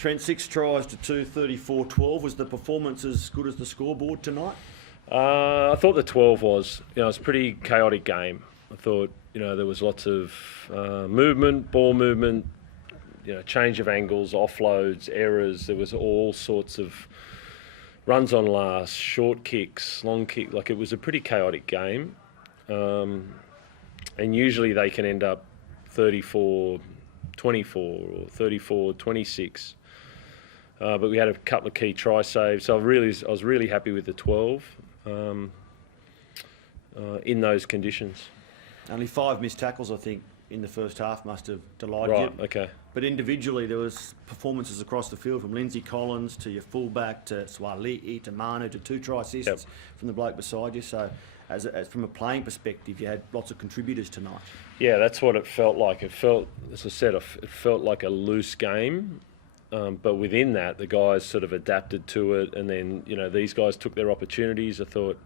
Trent, 6 tries to 2, 34-12. Was the performance as good as the scoreboard tonight? I thought the 12 was. It was a pretty chaotic game. I thought, there was lots of movement, ball movement, change of angles, offloads, errors. There was all sorts of runs on last, short kicks, long kick. Like, it was a pretty chaotic game. And usually they can end up 34-24 or 34-26. But we had a couple of key try saves, so I was really happy with the 12 in those conditions. Only 5 missed tackles, I think, in the first half must have delighted you. Right, okay. But individually, there was performances across the field, from Lindsay Collins to your fullback to Swali'i to Manu to 2 try assists from the bloke beside you. So, as from a playing perspective, you had lots of contributors tonight. Yeah, that's what it felt like. It felt, as I said, it felt like a loose game. But within that, the guys sort of adapted to it, and then these guys took their opportunities. I thought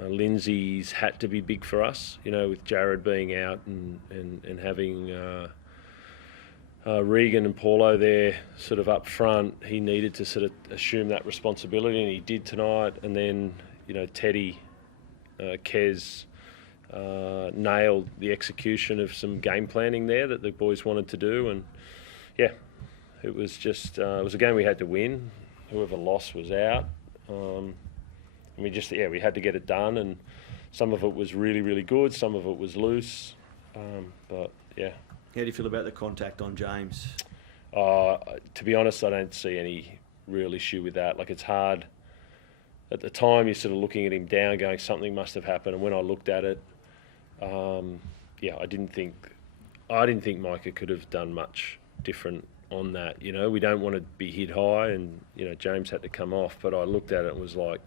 Lindsay's had to be big for us, with Jared being out and having Regan and Paulo there sort of up front. He needed to sort of assume that responsibility, and he did tonight. And then Teddy, Kez nailed the execution of some game planning there that the boys wanted to do, and yeah. It was just, it was a game we had to win. Whoever lost was out. And we had to get it done. And some of it was really, really good. Some of it was loose. But, yeah. How do you feel about the contact on James? To be honest, I don't see any real issue with that. Like, it's hard. At the time, you're sort of looking at him down, going, something must have happened. And when I looked at it, I didn't think Micah could have done much different on that. We don't want to be hit high, and James had to come off, but I looked at it and was like,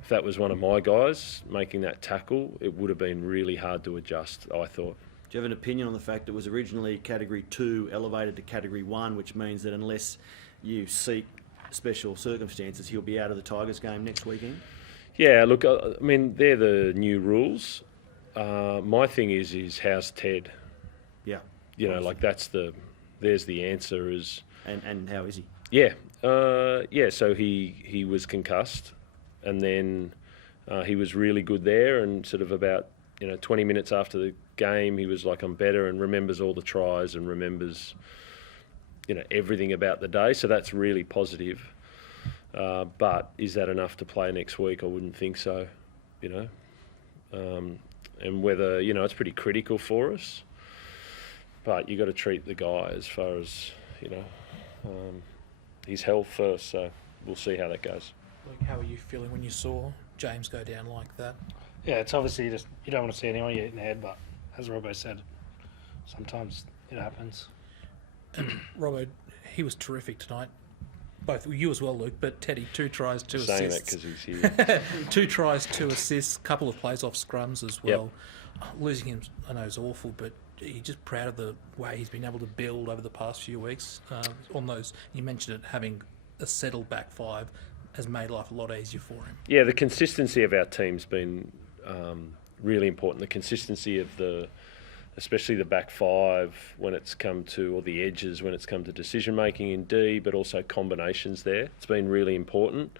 if that was one of my guys making that tackle, it would have been really hard to adjust, I thought. Do you have an opinion on the fact that it was originally Category 2 elevated to Category 1, which means that unless you seek special circumstances, he'll be out of the Tigers game next weekend? Yeah, look, I mean, they're the new rules. My thing is how's Ted? Yeah. There's the answer is... And how is he? Yeah. So he was concussed, and then he was really good there, and sort of about 20 minutes after the game, he was like, I'm better, and remembers all the tries and remembers everything about the day. So that's really positive. But is that enough to play next week? I wouldn't think so, and whether, it's pretty critical for us. But you got to treat the guy as far as, his health first. So we'll see how that goes. Luke, how were you feeling when you saw James go down like that? Yeah, it's obviously just, you don't want to see anyone get in the head, but as Robbo said, sometimes it happens. And Robbo, he was terrific tonight. Both you as well, Luke, but Teddy, 2 tries, 2 assists. Saying that because he's here. 2 tries, 2 assists, couple of plays off scrums as well. Losing him, I know, is awful, but you're just proud of the way he's been able to build over the past few weeks on those. You mentioned it, having a settled back 5 has made life a lot easier for him. Yeah, the consistency of our team's been really important. The consistency of especially the back 5 when it's come to, or the edges when it's come to decision making in D, but also combinations there. It's been really important.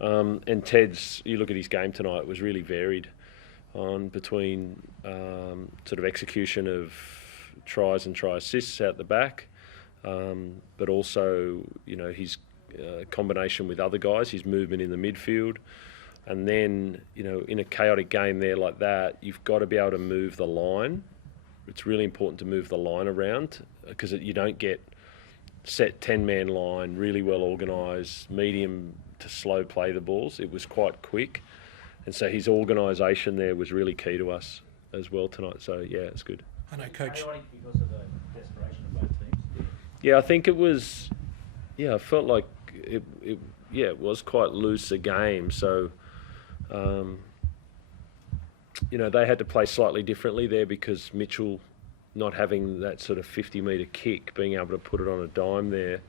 And Ted's, you look at his game tonight, it was really varied between sort of execution of tries and try assists out the back, but also his combination with other guys, his movement in the midfield, and then in a chaotic game there like that, you've got to be able to move the line. It's really important to move the line around because you don't get set 10-man line, really well organised, medium to slow play the balls. It was quite quick. And so his organisation there was really key to us as well tonight. So, yeah, it's good. I know, Coach. Because of the desperation of both teams? Yeah, I think it was... Yeah, I felt like it was quite loose a game. So, they had to play slightly differently there because Mitchell not having that sort of 50-metre kick, being able to put it on a dime there.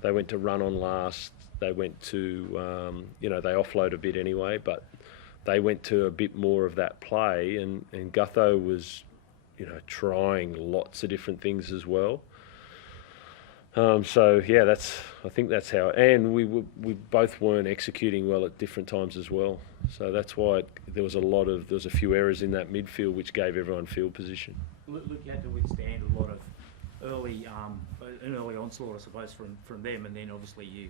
They went to run on last. They went to, they offload a bit anyway, but they went to a bit more of that play, and Gutho was, trying lots of different things as well. So yeah, I think that's how. And we both weren't executing well at different times as well. So that's why there was a few errors in that midfield, which gave everyone field position. Look, you had to withstand a lot of an early onslaught, I suppose, from them, and then obviously you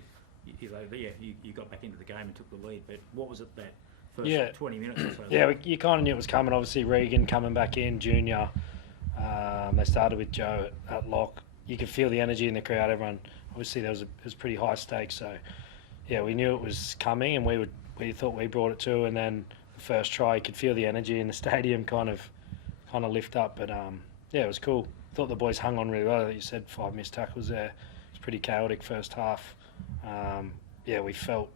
got back into the game and took the lead. But what was it that first 20 minutes or so? Yeah, you kind of knew it was coming. Obviously, Regan coming back in, Junior. They started with Joe at lock. You could feel the energy in the crowd. Everyone, obviously, it was pretty high stakes. So, yeah, we knew it was coming, and we thought we brought it to. And then the first try, you could feel the energy in the stadium kind of lift up. But yeah, it was cool. Thought the boys hung on really well. Like you said, 5 missed tackles there. It was pretty chaotic first half. Yeah, we felt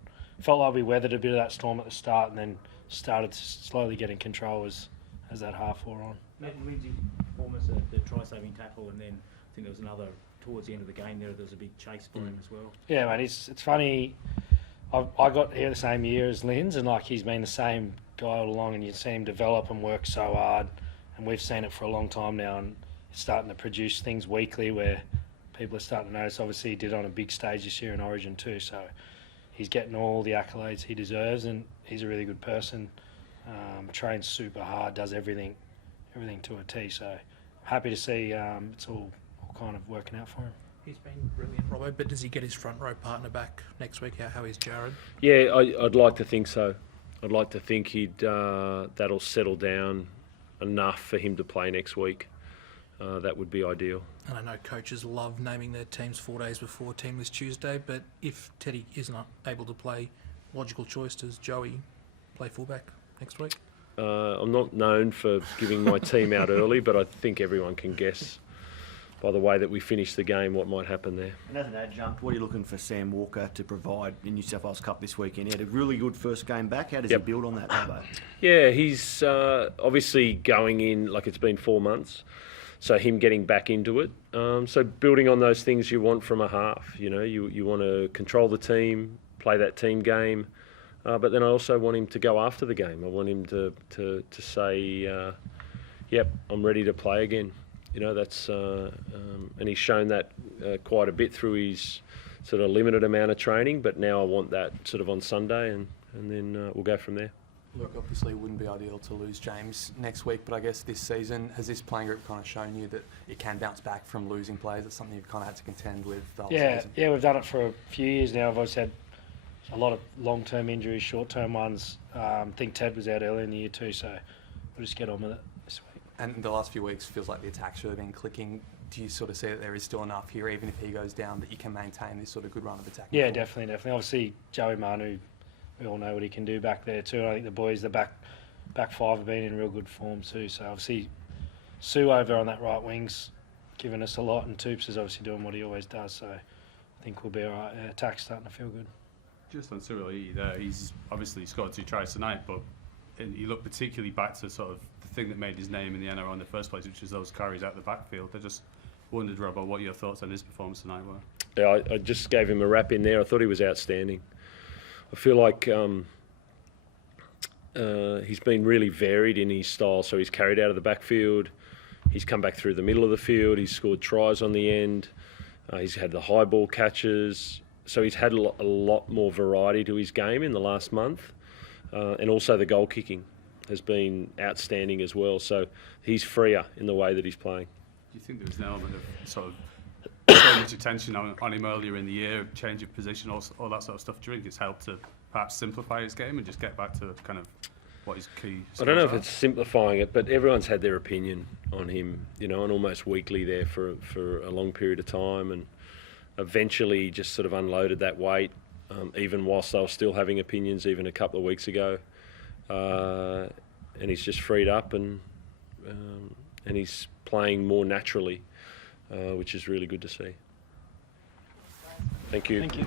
like we weathered a bit of that storm at the start, and then started slowly getting control as that half wore on. Lindsay almost the try-saving tackle, and then I think there was another towards the end of the game. There was a big chase for him as well. Yeah, mate. It's funny. I got here the same year as Linz, and like he's been the same guy all along, and you see him develop and work so hard, and we've seen it for a long time now, and it's starting to produce things weekly where people are starting to notice. Obviously, he did on a big stage this year in Origin too, so he's getting all the accolades he deserves, and he's a really good person. Trains super hard, does everything to a T. So happy to see it's all kind of working out for him. He's been brilliant, Robbo, but does he get his front row partner back next week? How is Jared? Yeah, I'd like to think so. I'd like to think that'll settle down enough for him to play next week. That would be ideal. And I know coaches love naming their teams 4 days before Team List Tuesday, but if Teddy is not able to play, logical choice, does Joey play fullback next week? I'm not known for giving my team out early, but I think everyone can guess by the way that we finished the game what might happen there. And as an adjunct, what are you looking for Sam Walker to provide in New South Wales Cup this weekend? He had a really good first game back. How does he build on that, Robbo? Yeah, he's obviously going in like it's been 4 months. So him getting back into it. So building on those things you want from a half. You know, you want to control the team, play that team game, but then I also want him to go after the game. I want him to say, yep, I'm ready to play again. You know, that's and he's shown that quite a bit through his sort of limited amount of training. But now I want that sort of on Sunday, and then we'll go from there. Look, obviously it wouldn't be ideal to lose James next week, but I guess this season, has this playing group kind of shown you that it can bounce back from losing players? It's something you've kind of had to contend with the whole season. Yeah, we've done it for a few years now. I've always had a lot of long-term injuries, short-term ones. I think Ted was out early in the year too, so we'll just get on with it this week. And the last few weeks feels like the attack's really been clicking. Do you sort of see that there is still enough here, even if he goes down, that you can maintain this sort of good run of attack? Yeah, definitely. Obviously, Joey Manu, we all know what he can do back there too. I think the boys, the back five have been in real good form too. So obviously, Sue over on that right wing's given us a lot, and Toops is obviously doing what he always does. So I think we'll be all right. Attack's starting to feel good. Just on Cyril there, he's obviously scored 2 tries tonight, but he looked particularly back to sort of the thing that made his name in the NRL in the first place, which is those carries out the backfield. I just wondered, Robbo, what your thoughts on his performance tonight were. Yeah, I just gave him a wrap in there. I thought he was outstanding. I feel like he's been really varied in his style. So he's carried out of the backfield, he's come back through the middle of the field, he's scored tries on the end, he's had the high ball catches. So he's had a lot more variety to his game in the last month. And also the goal kicking has been outstanding as well. So he's freer in the way that he's playing. Do you think there was an element of sort of so much attention on him earlier in the year, change of position, all that sort of stuff? Do you think it's helped to perhaps simplify his game and just get back to kind of what his key skills I don't know if are? it's simplifying it, but everyone's had their opinion on him, you know, and almost weekly there for a long period of time, and eventually he just sort of unloaded that weight, even whilst they were still having opinions even a couple of weeks ago, and he's just freed up and he's playing more naturally, which is really good to see. Thank you. Thank you.